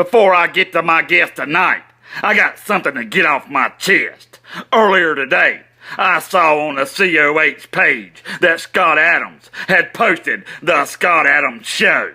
before I get to my guest tonight, I got something to get off my chest. Earlier today, I saw on the COH page that Scott Adams had posted the Scott Adams Show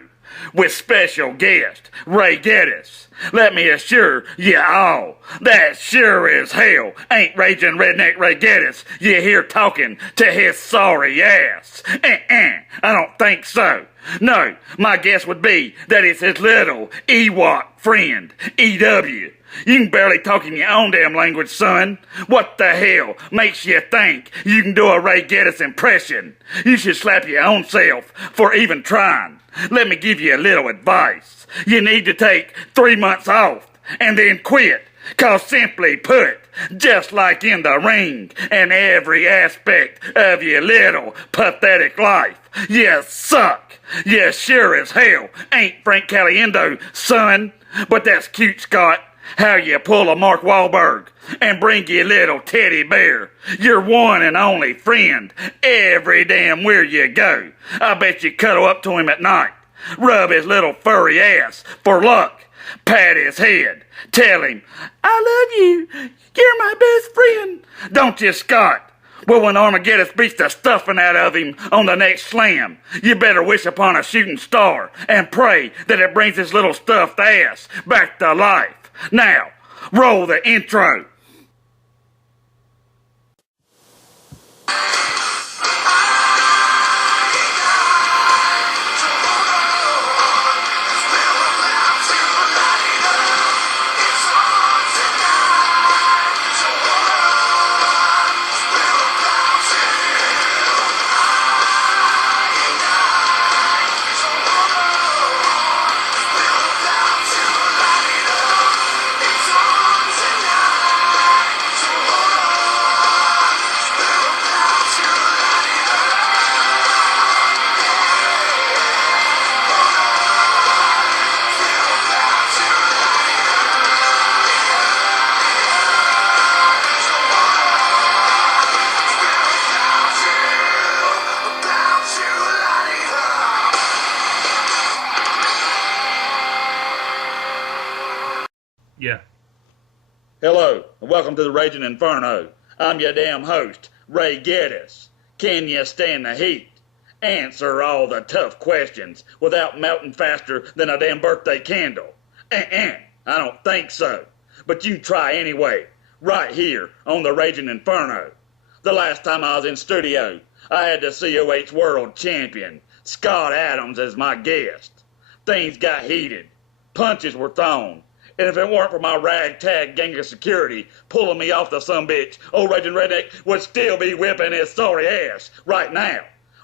with special guest Ray Geddes. Let me assure you all, that sure as hell ain't Ragin' Redneck Ray Geddes you hear talking to his sorry ass. I don't think so. No, my guess would be that it's his little Ewok friend, EW. You can barely talk in your own damn language, son. What the hell makes you think you can do a Ray Geddes impression? You should slap your own self for even trying. Let me give you a little advice. You need to take 3 months off and then quit. Cause simply put, just like in the ring and every aspect of your little pathetic life, you suck. You sure as hell ain't Frank Caliendo, son. But that's cute, Scott. How you pull a Mark Wahlberg and bring your little teddy bear, your one and only friend, every damn where you go. I bet you cuddle up to him at night, rub his little furry ass for luck, pat his head, tell him, I love you, you're my best friend. Don't you, Scott? Well, when Armageddon beats the stuffing out of him on the next slam, you better wish upon a shooting star and pray that it brings his little stuffed ass back to life. Now, roll the intro. Yeah. Hello, and welcome to the Ragin' Inferno. I'm your damn host, Ray Geddes. Can you stand the heat? Answer all the tough questions without melting faster than a damn birthday candle. I don't think so. But you try anyway, right here on the Ragin' Inferno. The last time I was in studio, I had the COH World Champion, Scott Adams, as my guest. Things got heated. Punches were thrown. And if it weren't for my ragtag gang of security pulling me off the sumbitch, old Ragin' Redneck would still be whipping his sorry ass right now.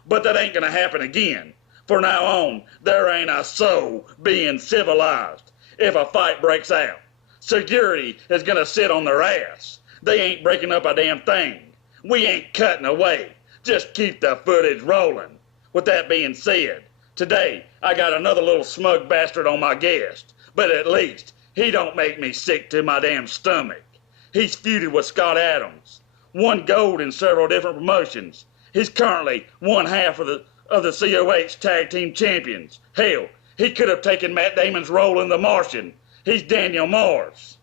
But that ain't gonna happen again. From now on, there ain't a soul being civilized. If a fight breaks out, security is gonna sit on their ass. They ain't breaking up a damn thing. We ain't cutting away. Just keep the footage rolling. With that being said, today I got another little smug bastard on my guest. But at least he don't make me sick to my damn stomach. He's feuded with Scott Adams, won gold in several different promotions. He's currently one half of the COH Tag Team Champions. Hell, he could have taken Matt Damon's role in The Martian. He's Daniel Mars.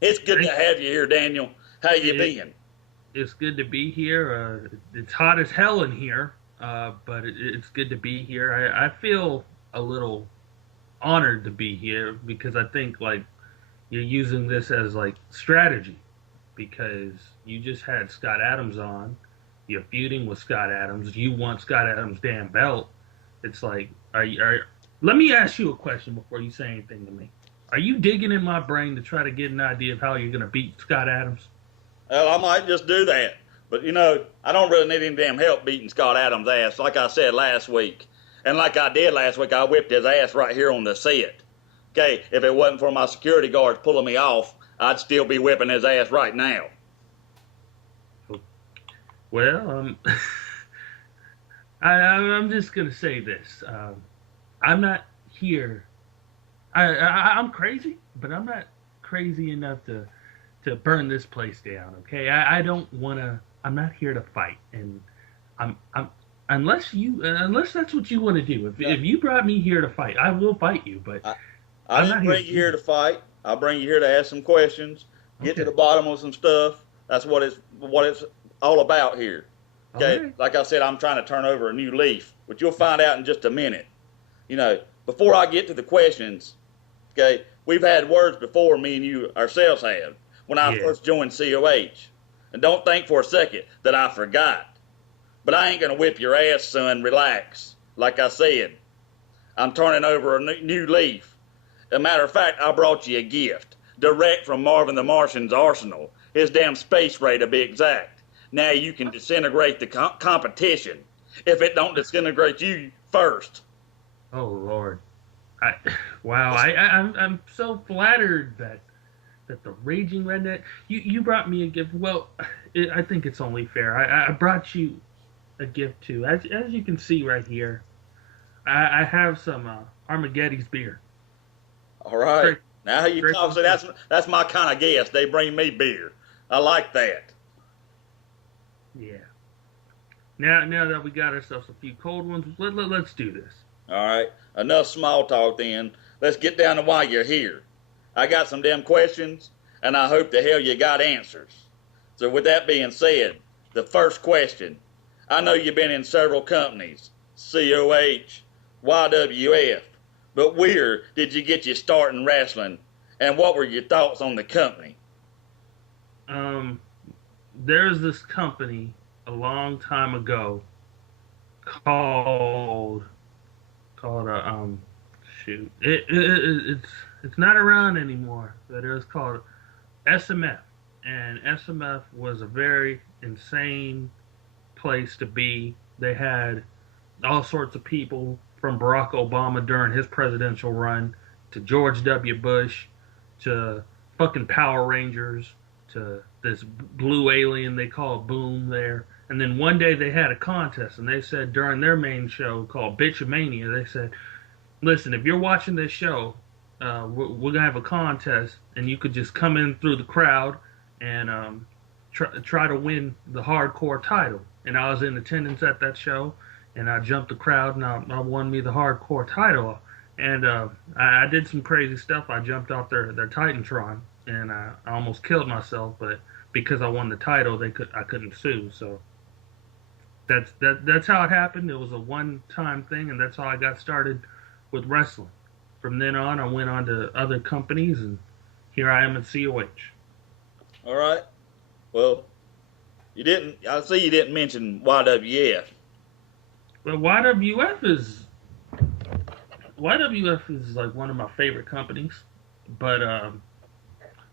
It's good to have you here, Daniel. How you been? It's good to be here. It's hot as hell in here, but it's good to be here. I feel a little honored to be here because I think like you're using this as like strategy because you just had Scott Adams on, you're feuding with Scott Adams, you want Scott Adams' damn belt. It's like, let me ask you a question before you say anything to me. Are you digging in my brain to try to get an idea of how you're gonna beat Scott Adams? Well, I might just do that, but you know, I don't really need any damn help beating Scott Adams' ass like I said last week. And like I did last week, I whipped his ass right here on the set. Okay, if it wasn't for my security guards pulling me off, I'd still be whipping his ass right now. Well, I'm just going to say this. I'm not here. I'm crazy, but I'm not crazy enough to burn this place down, okay? I don't want to. I'm not here to fight, and I'm unless that's what you want to do. If you brought me here to fight, I will fight you. But I I'm didn't not here bring to you here beat. to fight. I bring you here to ask some questions, get to Okay. the bottom of some stuff. That's what it's all about here. All Okay, right. like I said, I'm trying to turn over a new leaf, but you'll find out in just a minute. Before I get to the questions, okay, we've had words before, me and you ourselves have, when I Yeah. first joined COH. And don't think for a second that I forgot. But I ain't gonna whip your ass, son. Relax. Like I said, I'm turning over a new leaf. As a matter of fact, I brought you a gift, direct from Marvin the Martian's arsenal. His damn space ray to be exact. Now you can disintegrate the competition. If it don't disintegrate you first. Oh Lord. I wow. I'm so flattered that the raging redneck. You brought me a gift. Well, I think it's only fair. I brought you a gift too. As you can see right here, I have some Armagetti's beer. All right. Straight Now you straight talk. from So the that's my kind of guest. They bring me beer. I like that. yeah. Now that we got ourselves a few cold ones, let's do this. All right. Enough small talk then. Let's get down to why you're here. I got some damn questions, and I hope the hell you got answers. So with that being said, the first question. I know you've been in several companies, COH, YWF, but where did you get your start in wrestling, and what were your thoughts on the company? Um, there's this company a long time ago called called shoot it's not around anymore, but it was called SMF, and SMF was a very insane place to be. They had all sorts of people from Barack Obama during his presidential run to George W. Bush to fucking Power Rangers to this blue alien they call Boom there. And then one day they had a contest, and they said during their main show called Bitchamania, they said, listen, if you're watching this show, we're gonna have a contest, and you could just come in through the crowd and try to win the hardcore title. And I was in attendance at that show, and I jumped the crowd, and I won me the hardcore title. And I did some crazy stuff. I jumped off their Titantron, and I almost killed myself, but because I won the title, I couldn't sue. So that's how it happened. It was a one time thing, and that's how I got started with wrestling. From then on, I went on to other companies, and here I am at COH. All right. Well, you didn't. I see you didn't mention YWF. But YWF is like one of my favorite companies, but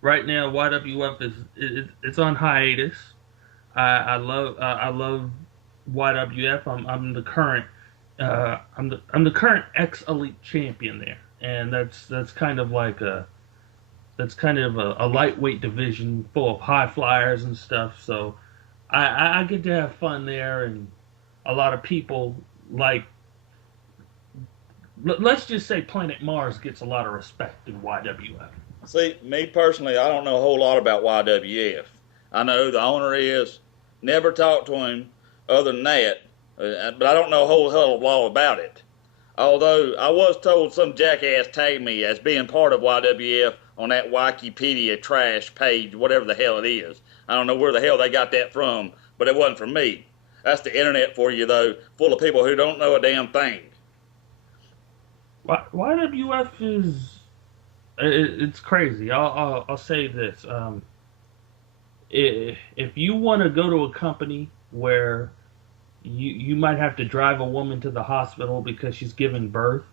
right now YWF it's on hiatus. I love YWF. I'm the current I'm the current ex elite champion there, and that's kind of like a lightweight division full of high flyers and stuff. So I get to have fun there, and a lot of people like. Let's just say Planet Mars gets a lot of respect in YWF. See, me personally, I don't know a whole lot about YWF. I know who the owner is. Never talked to him other than that, but I don't know a whole hell of a lot about it. Although I was told some jackass tagged me as being part of YWF on that Wikipedia trash page, whatever the hell it is. I don't know where the hell they got that from, but it wasn't from me. That's the internet for you, though, full of people who don't know a damn thing. YWF is it's crazy. I'll say this: if you want to go to a company where you might have to drive a woman to the hospital because she's giving birth,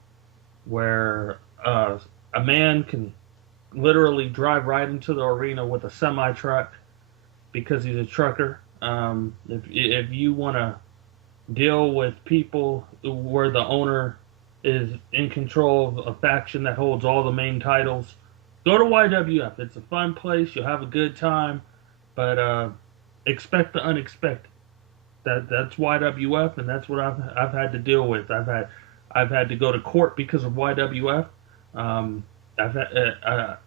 where a man can literally drive right into the arena with a semi truck because he's a trucker. If you want to deal with people where the owner is in control of a faction that holds all the main titles, go to YWF. It's a fun place. You'll have a good time, but expect the unexpected. That's YWF, and that's what I've had to deal with. I've had to go to court because of YWF.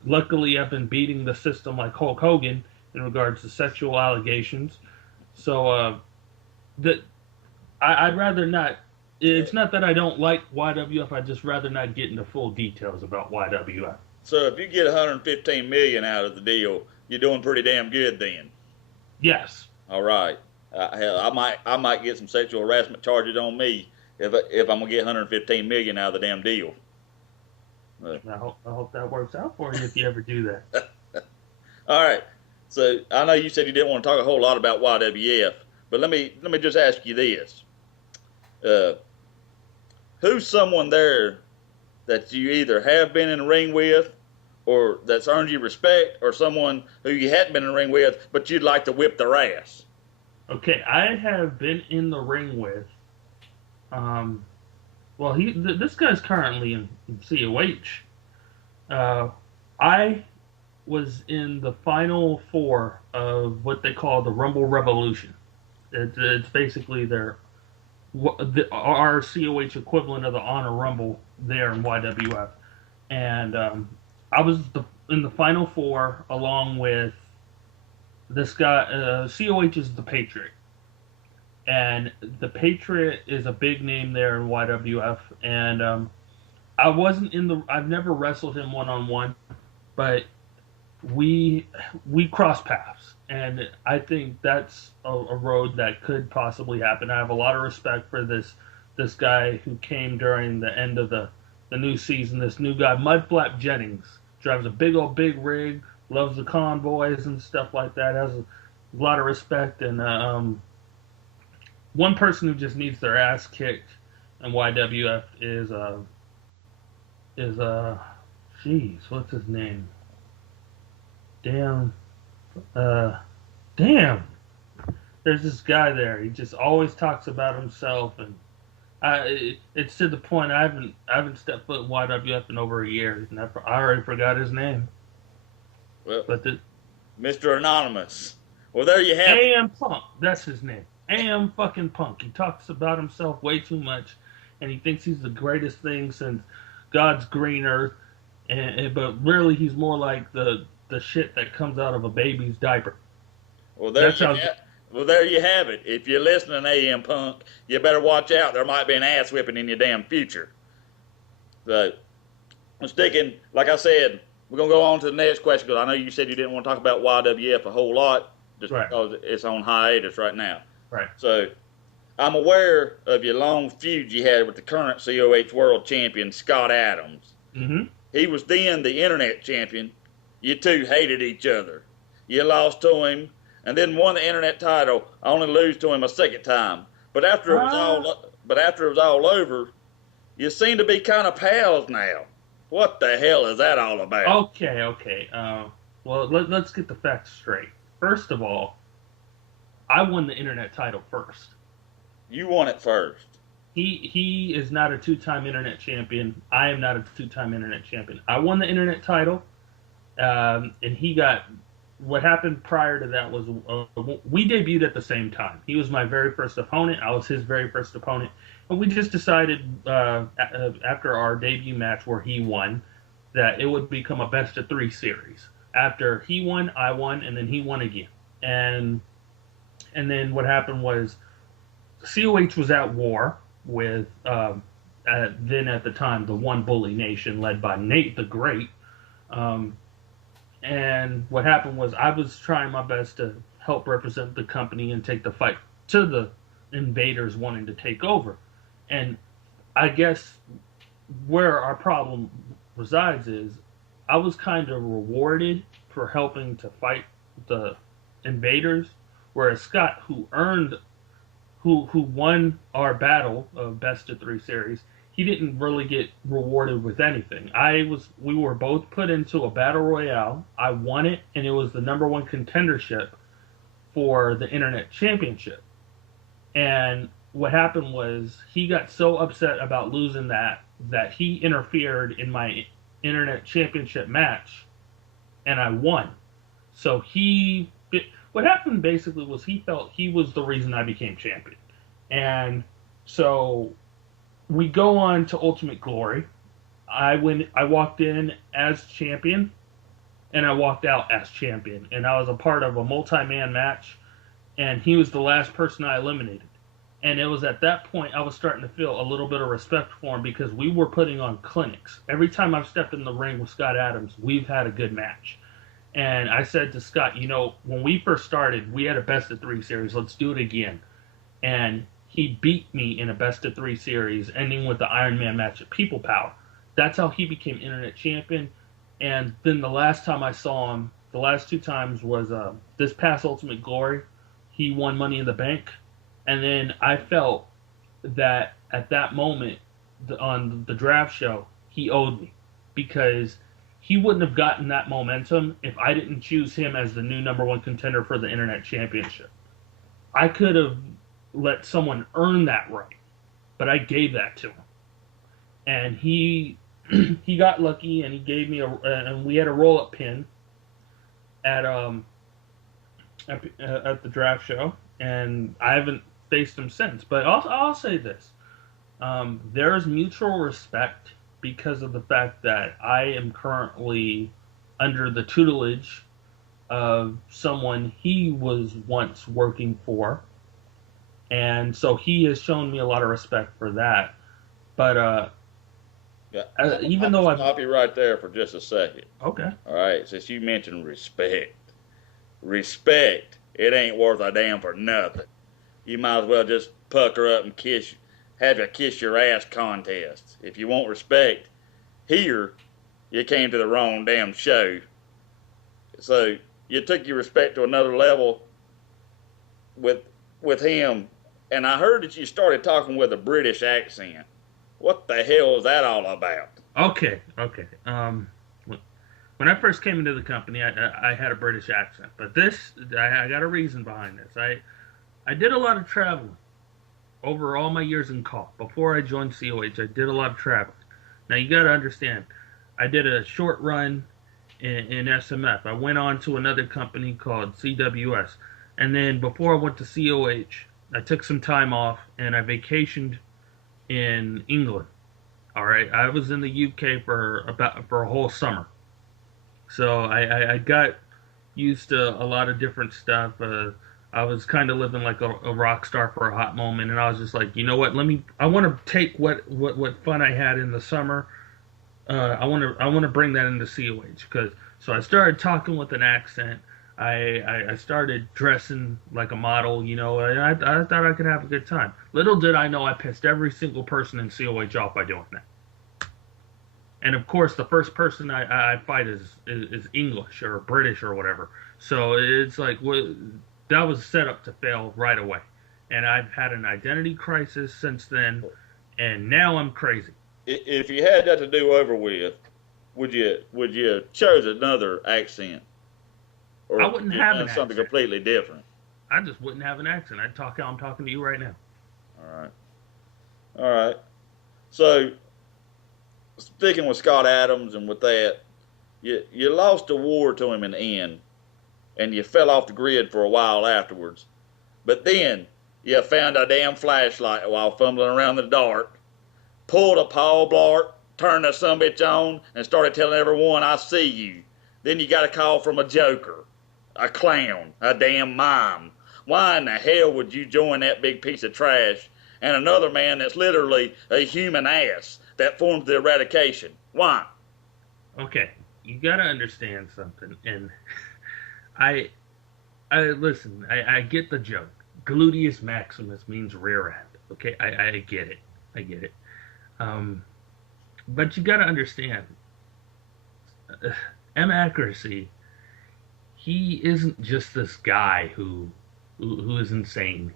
Luckily I've been beating the system like Hulk Hogan in regards to sexual allegations. So that I'd rather not It's not that I don't like YWF. I just rather not get into full details about YWF. So if you get 115 million out of the deal, you're doing pretty damn good then. Yes. All right. Hell, I might get some sexual harassment charges on me if I'm gonna get 115 million out of the damn deal. I hope that works out for you if you ever do that. All right. So I know you said you didn't want to talk a whole lot about YWF, but let me just ask you this: uh, who's someone there that you either have been in the ring with, or that's earned you respect, or someone who you hadn't been in the ring with, but you'd like to whip their ass? Okay, I have been in the ring with. Well, this guy's currently in COH. I was in the final four of what they call the Rumble Revolution. It's basically our COH equivalent of the Honor Rumble there in YWF, and I was in the final four along with this guy. COH is the Patriot, and the Patriot is a big name there in YWF. And I wasn't in the. I've never wrestled him one on one, but we cross paths, and I think that's a road that could possibly happen. I have a lot of respect for this guy who came during the end of the new season. This new guy, Mudflap Jennings, drives a big rig, loves the convoys and stuff like that. Has a lot of respect, and one person who just needs their ass kicked in YWF is jeez, what's his name? Damn. Damn. There's this guy there. He just always talks about himself, and it's to the point I haven't stepped foot in YWF in over a year, and I already forgot his name. Well, But Mr. Anonymous. Well, there you have it. AM Punk, that's his name. AM fucking Punk. He talks about himself way too much, and he thinks he's the greatest thing since God's green earth, but really he's more like the shit that comes out of a baby's diaper. Well, there you have it. If you're listening, AM Punk, you better watch out. There might be an ass whipping in your damn future. So, I'm sticking, like I said, we're going to go on to the next question because I know you said you didn't want to talk about YWF a whole lot just Right. because it's on hiatus right now. Right. So, I'm aware of your long feud you had with the current COH World Champion, Scott Adams. Mm-hmm. He was then the Internet Champion. You two hated each other. You lost to him, and then won the Internet title, only lose to him a second time. But after it was all over, you seem to be kind of pals now. What the hell is that all about? Okay. Well, let's get the facts straight. First of all, I won the Internet title first. You won it first. He is not a two-time Internet champion. I am not a two-time Internet champion. I won the Internet title, and he got. What happened prior to that was we debuted at the same time. He was my very first opponent. I was his very first opponent, and we just decided after our debut match where he won that it would become a best of three series. After he won, I won, and then he won again. And then what happened was COH was at war with then at the time the One Bully Nation led by Nate the Great. And what happened was I was trying my best to help represent the company and take the fight to the invaders wanting to take over. And I guess where our problem resides is I was kind of rewarded for helping to fight the invaders, whereas Scott, who won our battle of best of three series, he didn't really get rewarded with anything. We were both put into a battle royale. I won it, and it was the number one contendership for the Internet Championship. And what happened was he got so upset about losing that he interfered in my Internet Championship match, and I won. So what happened basically was he felt he was the reason I became champion. And so we go on to Ultimate Glory. I walked in as champion, and I walked out as champion. And I was a part of a multi-man match, and he was the last person I eliminated. And it was at that point I was starting to feel a little bit of respect for him because we were putting on clinics. Every time I've stepped in the ring with Scott Adams, we've had a good match. And I said to Scott, when we first started, we had a best of three series. Let's do it again. And he beat me in a best of three series, ending with the Iron Man match at People Power. That's how he became internet champion. And then the last time I saw him, the last two times was this past Ultimate Glory. He won Money in the Bank. And then I felt that at that moment on the draft show, he owed me because he wouldn't have gotten that momentum if I didn't choose him as the new number one contender for the Internet Championship. I could have let someone earn that right, but I gave that to him. And he got lucky, and he gave me and we had a roll-up pin at the draft show, and I haven't faced him since. But I'll say this: there is mutual respect because of the fact that I am currently under the tutelage of someone he was once working for, and so he has shown me a lot of respect for that. But Yeah, even though I'll stop you right there for just a second. Okay. All right, since you mentioned respect, it ain't worth a damn for nothing. You might as well just pucker up and have a kiss your ass contest. If you want respect, here, you came to the wrong damn show. So you took your respect to another level with him, and I heard that you started talking with a British accent. What the hell is that all about? Okay. When I first came into the company, I had a British accent, but I got a reason behind this. I did a lot of traveling over all my years in call. Before I joined COH, I did a lot of traveling. Now you got to understand, I did a short run in SMF. I went on to another company called CWS, and then before I went to COH, I took some time off and I vacationed in England. All right, I was in the UK for a whole summer, so I got used to a lot of different stuff. I was kind of living like a rock star for a hot moment, and I was just like, you know what? I want to take what fun I had in the summer. I want to bring that into COH so I started talking with an accent. I started dressing like a model, and I thought I could have a good time. Little did I know I pissed every single person in COH off by doing that. And of course, the first person I fight is English or British or whatever. So it's like that was set up to fail right away. And I've had an identity crisis since then, and now I'm crazy. If you had that to do over with, would you chose another accent? Or I wouldn't have an something accent. completely different? I just wouldn't have an accent. I'd talk how I'm talking to you right now. All right. So, sticking with Scott Adams and with that, you lost the war to him in the end, and you fell off the grid for a while afterwards. But then you found a damn flashlight while fumbling around in the dark, pulled a Paul Blart, turned the sumbitch on, and started telling everyone, I see you. Then you got a call from a joker, a clown, a damn mime. Why in the hell would you join that big piece of trash and another man that's literally a human ass that forms the Eradication? Why? Okay, you gotta understand something, and I listen. I get the joke. Gluteus maximus means rear end. Okay, I get it. But you gotta understand, M Accuracy. He isn't just this guy who is insane.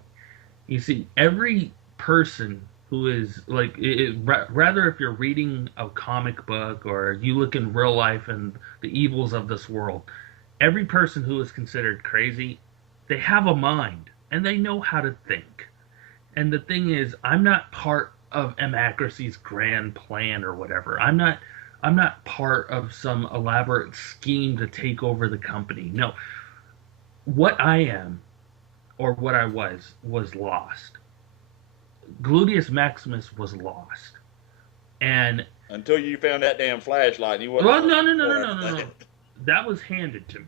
You see, every person who is like, rather if you're reading a comic book or you look in real life and the evils of this world, every person who is considered crazy, they have a mind and they know how to think. And the thing is, I'm not part of M Accuracy's grand plan or whatever. I'm not part of some elaborate scheme to take over the company. No. What I am, or what I was lost. Gluteus Maximus was lost. And until you found that damn flashlight, you wasn't. Well, no. That was handed to me.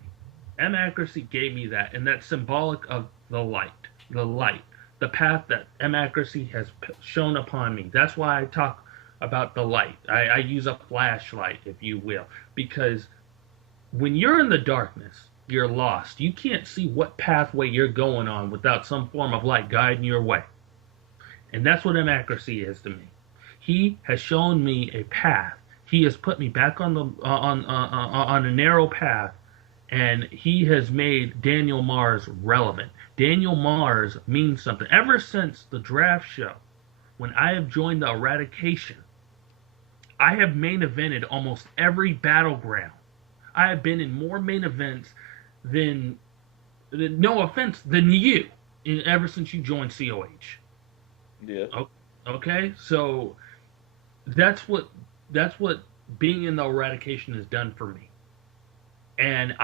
M Accuracy gave me that, and that's symbolic of the light. The light. the path that Accuracy has shown upon me. That's why I talk about the light. I use a flashlight, if you will, because when you're in the darkness, you're lost. You can't see what pathway you're going on without some form of light guiding your way. And that's what Accuracy is to me. He has shown me a path. He has put me back on the on a narrow path, and he has made Daniel Mars relevant. Daniel Mars means something. Ever since the draft show, when I have joined the Eradication, I have main evented almost every battleground. I have been in more main events than no offense, than you, ever since you joined COH. Yeah. Okay, so that's what being in the Eradication has done for me. And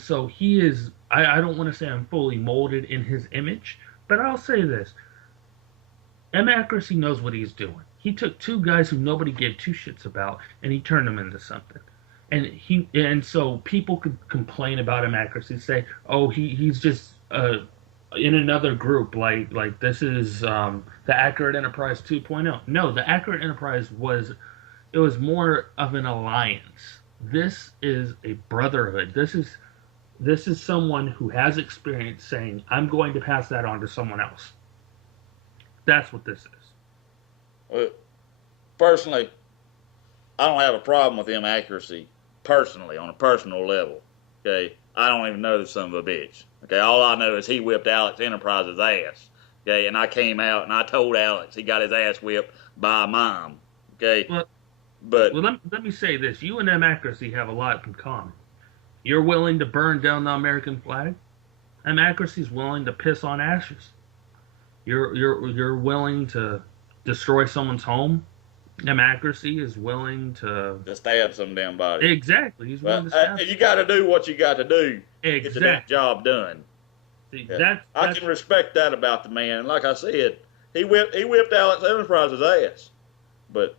so he is. I don't want to say I'm fully molded in his image, but I'll say this: Accuracy knows what he's doing. He took two guys who nobody gave two shits about, and he turned them into something. And so people could complain about Accuracy, say, "Oh, he's just in another group, like this is the Accurate Enterprise 2.0." No, the Accurate Enterprise was more of an alliance. This is a brotherhood. This is someone who has experience saying, "I'm going to pass that on to someone else." That's what this is. Well, personally, I don't have a problem with Accuracy. Personally, on a personal level, okay, I don't even know the son of a bitch. Okay, all I know is he whipped Alex Enterprise's ass. Okay, and I came out and I told Alex he got his ass whipped by a mom. Okay, but let me say this: you and Accuracy have a lot in common. You're willing to burn down the American flag. Accuracy's willing to piss on ashes. You're willing to destroy someone's home. Accuracy is willing to stab some damn body. Exactly. He's willing to stab. You got to do what you got to do. Exactly. To get the job done. See, yeah. I can respect that about the man. Like I said, he whipped Alex Enterprise's ass. But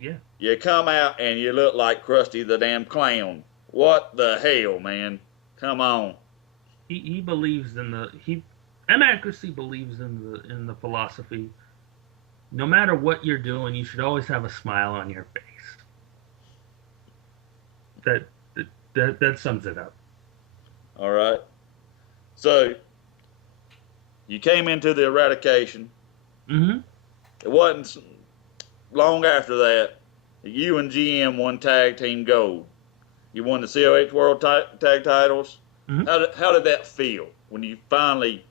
yeah, you come out and you look like Krusty the damn clown. What the hell, man? Come on. He believes in the Accuracy believes in the philosophy. No matter what you're doing, you should always have a smile on your face. That sums it up. All right. So you came into the Eradication. Mm-hmm. It wasn't long after that you and GM won tag team gold. You won the COH World Tag Titles. Mm-hmm. How did that feel when you finally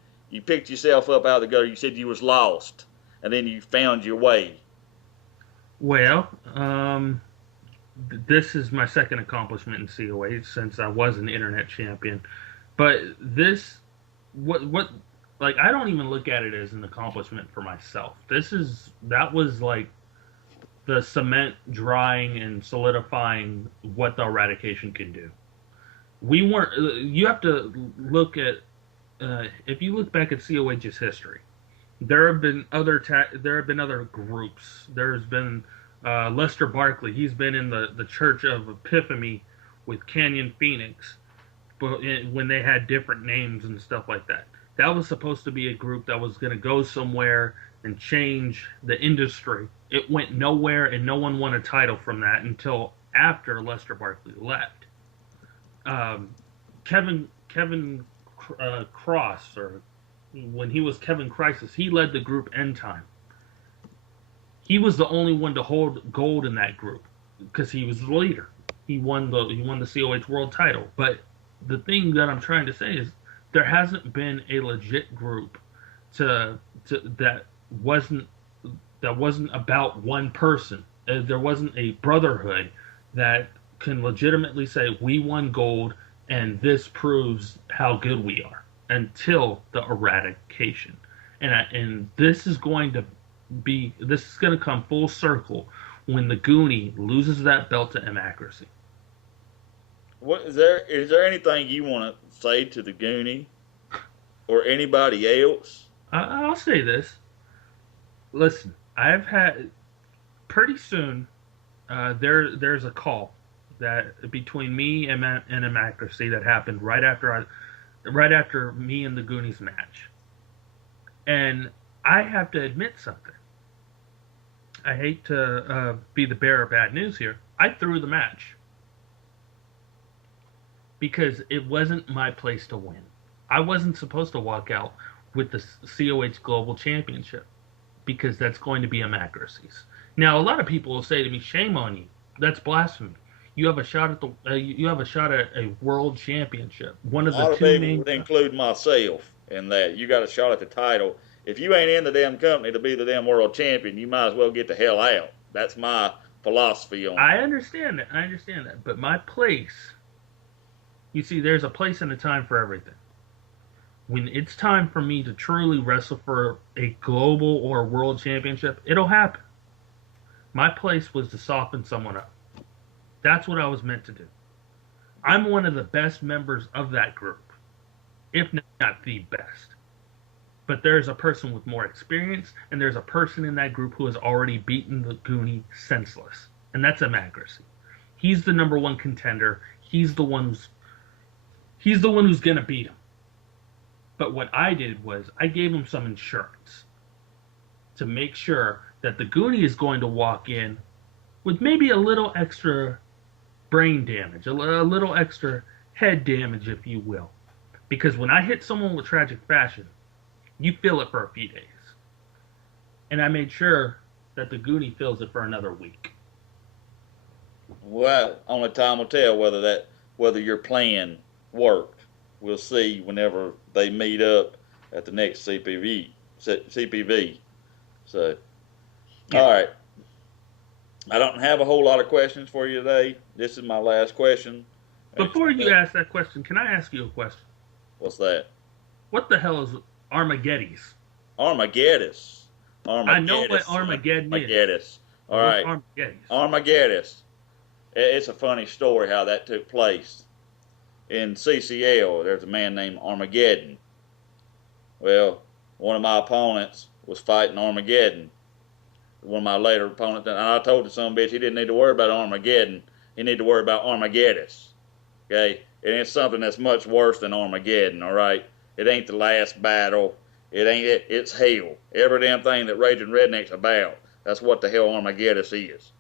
picked yourself up out of the gutter? You said you was lost, and then you found your way. Well, this is my second accomplishment in COH since I was an internet champion. But this, like, I don't even look at it as an accomplishment for myself. That was like the cement drying and solidifying what the Eradication can do. We weren't. You have to look at. If you look back at COH's history, there have been other groups. There's been Lester Barkley. He's been in the Church of Epiphany with Canyon Phoenix, but when they had different names and stuff like that. That was supposed to be a group that was going to go somewhere and change the industry. It went nowhere, and no one won a title from that until after Lester Barkley left. Kevin Cross, or when he was Kevin Crisis, he led the group End Time. He was the only one to hold gold in that group because he was the leader. He won the COH World Title. But the thing that I'm trying to say is there hasn't been a legit group that wasn't about one person. There wasn't a brotherhood that can legitimately say we won gold and this proves how good we are until the Eradication. And this is going to come full circle when the Goonie loses that belt to Accuracy. What is there anything you want to say to the Goonie or anybody else? I'll say this. Listen, I've had pretty soon. There's a call that between me and Accuracy that happened right after me and the Goonies match. And I have to admit something. I hate to be the bearer of bad news here. I threw the match because it wasn't my place to win. I wasn't supposed to walk out with the COH Global Championship because that's going to be a accuracies. Now, a lot of people will say to me, "Shame on you! That's blasphemy. You have a shot at you have a shot at a world championship. One A of the lot of two people main." would include myself in that. You got a shot at the title. If you ain't in the damn company to be the damn world champion, you might as well get the hell out. That's my philosophy on it. I understand that. I understand that. But my place, you see, there's a place and a time for everything. When it's time for me to truly wrestle for a global or world championship, it'll happen. My place was to soften someone up. That's what I was meant to do. I'm one of the best members of that group, if not the best. But there's a person with more experience, and there's a person in that group who has already beaten the Goonie senseless, and that's accuracy. He's the number one contender. He's the one who's gonna beat him. But what I did was I gave him some insurance to make sure that the Goonie is going to walk in with maybe a little extra brain damage, a little extra head damage, if you will. Because when I hit someone with tragic fashion, you feel it for a few days. And I made sure that the Goonie feels it for another week. Well, only time will tell whether your plan worked. We'll see whenever they meet up at the next CPV. So, Yeah. all right. I don't have a whole lot of questions for you today. This is my last question. Before you ask that question, can I ask you a question? What's that? What the hell is Armageddon's? Armageddon. I know what Armageddon is. Armageddon. All right. Armageddon. It's a funny story how that took place. In CCL, there's a man named Armageddon. Well, one of my opponents was fighting Armageddon. One of my later opponents, and I told the son of a bitch he didn't need to worry about Armageddon. He needed to worry about Armageddon. Okay? And it's something that's much worse than Armageddon, all right? It ain't the last battle. It's hell. Every damn thing that Ragin' Redneck's about. That's what the hell Armageddon is.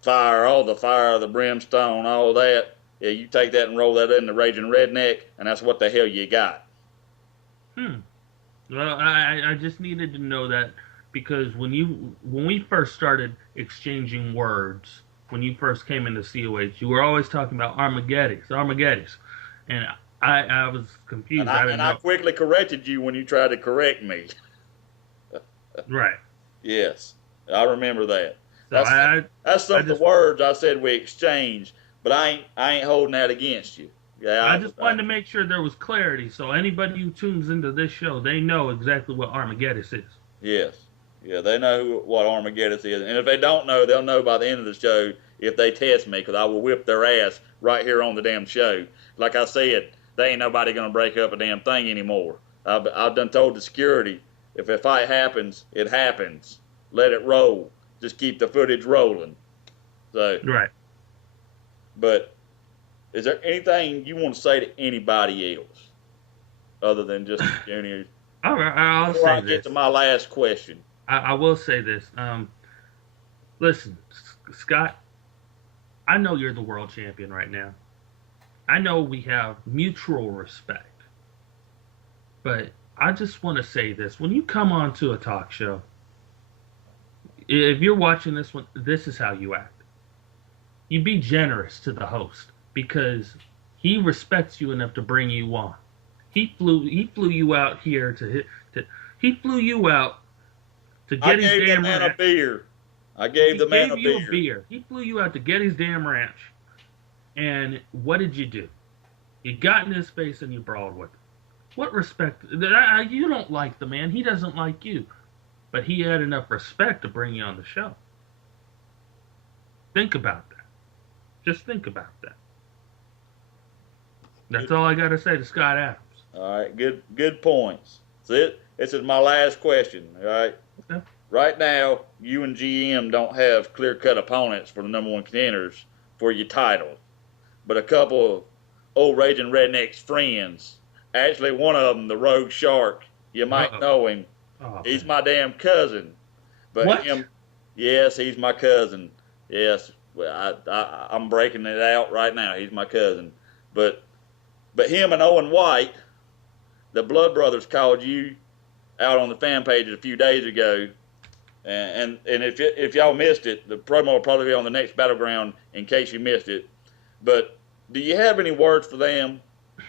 Fire, all the fire, the brimstone, all that. Yeah, you take that and roll that in the Ragin' Redneck, and that's what the hell you got. Well, I just needed to know that because when we first started exchanging words, when you first came into COH, you were always talking about Armageddon, and I was confused. And I quickly corrected you when you tried to correct me. Right. Yes, I remember that. So That's some of the words I said we exchanged, but I ain't holding that against you. Yeah, I just wanted to make sure there was clarity, so anybody who tunes into this show, they know exactly what Armageddon is. Yes. Yeah, they know what Armageddon is. And if they don't know, they'll know by the end of the show if they test me, because I will whip their ass right here on the damn show. Like I said, they ain't nobody going to break up a damn thing anymore. I've done told the security, if a fight happens, it happens. Let it roll. Just keep the footage rolling. So, right. But is there anything you want to say to anybody else other than just any? All right, I'll say this. Before I get to my last question, I will say this. Listen, Scott, I know you're the world champion right now. I know we have mutual respect. But I just want to say this. When you come on to a talk show, if you're watching this one, this is how you act. You be generous to the host because he respects you enough to bring you on. He flew you out here to get his damn ranch. I gave the man a beer. He flew you out to get his damn ranch. And what did you do? You got in his face and you brawled with him. What respect? You don't like the man. He doesn't like you. But he had enough respect to bring you on the show. Think about that. Just think about that. That's all I got to say to Scott Adams. All right, good points. This is my last question. All right. Okay. Right now, you and GM don't have clear-cut opponents for the number one contenders for your title, but a couple of old Ragin' Redneck's friends. Actually, one of them, the Rogue Shark, You might Uh-oh. know him. Oh, He's man. my damn cousin. But What? him, yes, he's my cousin. Yes, well, I'm breaking it out right now. He's my cousin. But him and Owen White, the Blood Brothers, called you out on the fan page a few days ago. And if y'all missed it, the promo will probably be on the next Battleground in case you missed it. But do you have any words for them All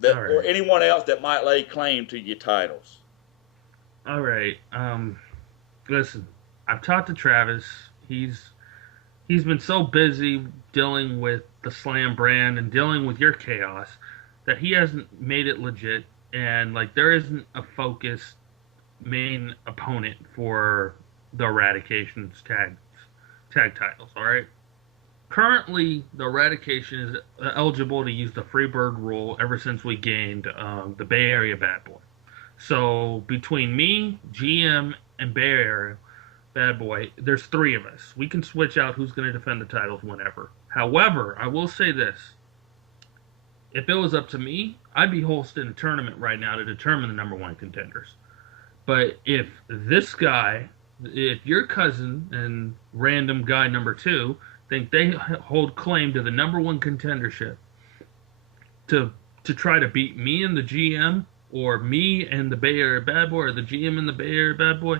that or right. anyone else that might lay claim to your titles? All right. Listen, I've talked to Travis. He's been so busy dealing with the Slam brand and dealing with your chaos that he hasn't made it legit, and like there isn't a focused main opponent for the Eradication's tag titles. All right. Currently, the Eradication is eligible to use the Freebird rule ever since we gained the Bay Area Bad Boy. So between me, GM, and Bay Area Bad Boy, there's three of us. We can switch out who's going to defend the titles whenever. However, I will say this: if it was up to me, I'd be hosting a tournament right now to determine the number one contenders. But if this guy, if your cousin and random guy number two think they hold claim to the number one contendership to try to beat me and the GM, or me and the Bay Area Bad Boy, or the GM and the Bay Area Bad Boy,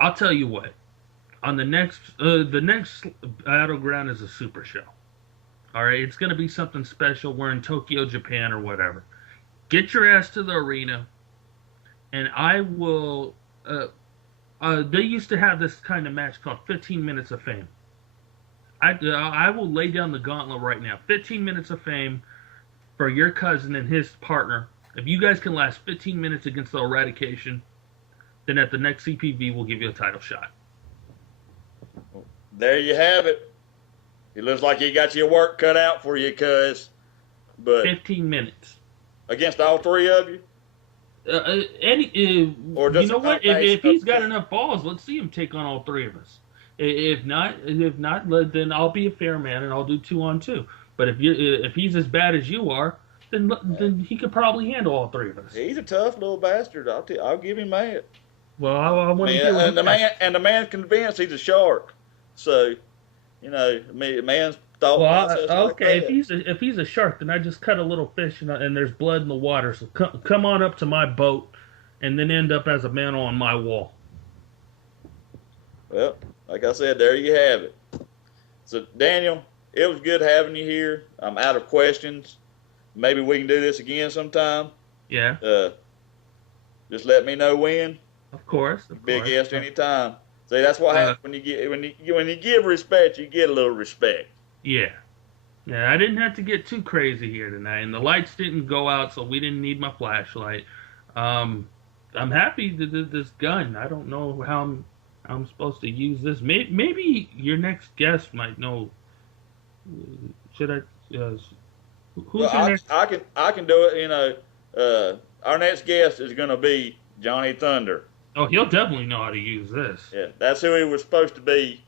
I'll tell you what. On the next battleground is a super show. All right, it's gonna be something special. We're in Tokyo, Japan, or whatever. Get your ass to the arena, and I will. They used to have this kind of match called 15 Minutes of Fame. I will lay down the gauntlet right now. 15 minutes of fame for your cousin and his partner. If you guys can last 15 minutes against the Eradication, then at the next CPV we'll give you a title shot. There you have it. It looks like you got your work cut out for you, cuz. But 15 minutes. against all three of you, or You just know a what? combination If he's of got two? enough balls, let's see him take on all three of us. If not, then I'll be a fair man and I'll do 2-on-2. But if he's as bad as you are, then he could probably handle all three of us. He's a tough little bastard. I'll give him that. Well, I I want to mean, hear what and the man's convinced he's a shark. So, the man's thought process like okay. that. If he's a shark, then I just cut a little fish and there's blood in the water. So come on up to my boat, and then end up as a man on my wall. Well, like I said, there you have it. So, Daniel, it was good having you here. I'm out of questions. Maybe we can do this again sometime. Yeah, Just let me know when. of course. Big guest anytime. See, that's what happens when you give respect, you get a little respect. Yeah. Yeah, I didn't have to get too crazy here tonight, and the lights didn't go out, so we didn't need my flashlight. I'm happy that this gun. I don't know how I'm supposed to use this. Maybe your next guest might know. Should I? Who's Well, your next? I can do it. Our next guest is going to be Johnny Thunder. Oh, he'll definitely know how to use this. Yeah, that's who he was supposed to be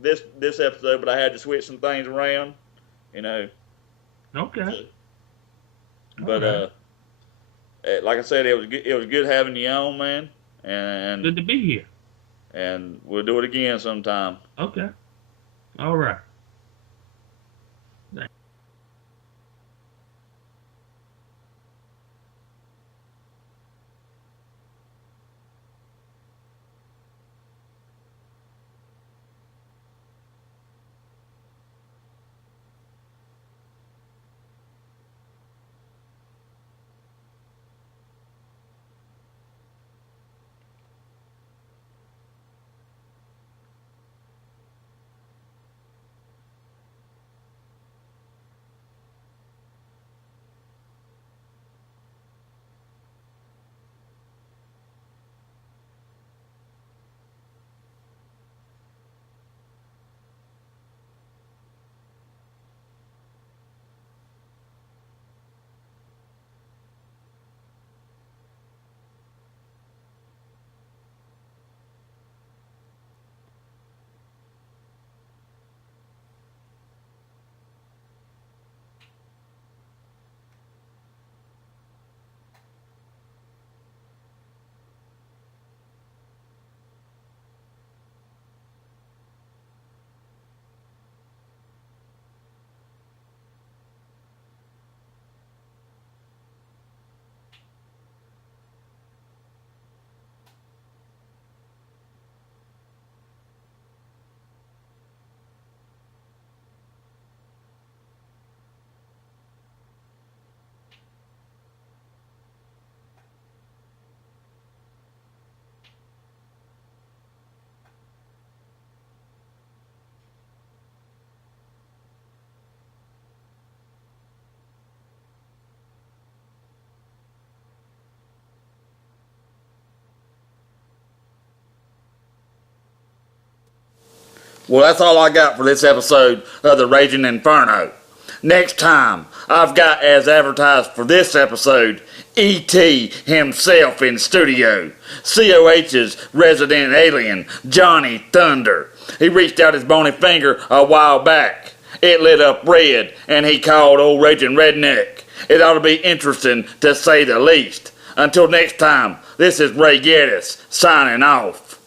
this episode, but I had to switch some things around. Okay. But like I said, it was good having you on, man, and Good to be here. and we'll do it again sometime. Okay. All right. Well, that's all I got for this episode of the Ragin' Inferno. Next time, I've got as advertised for this episode, E.T. himself in studio. COH's resident alien, Johnny Thunder. He reached out his bony finger a while back. It lit up red, and he called old Raging Redneck. It ought to be interesting, to say the least. Until next time, this is Ray Geddes, signing off.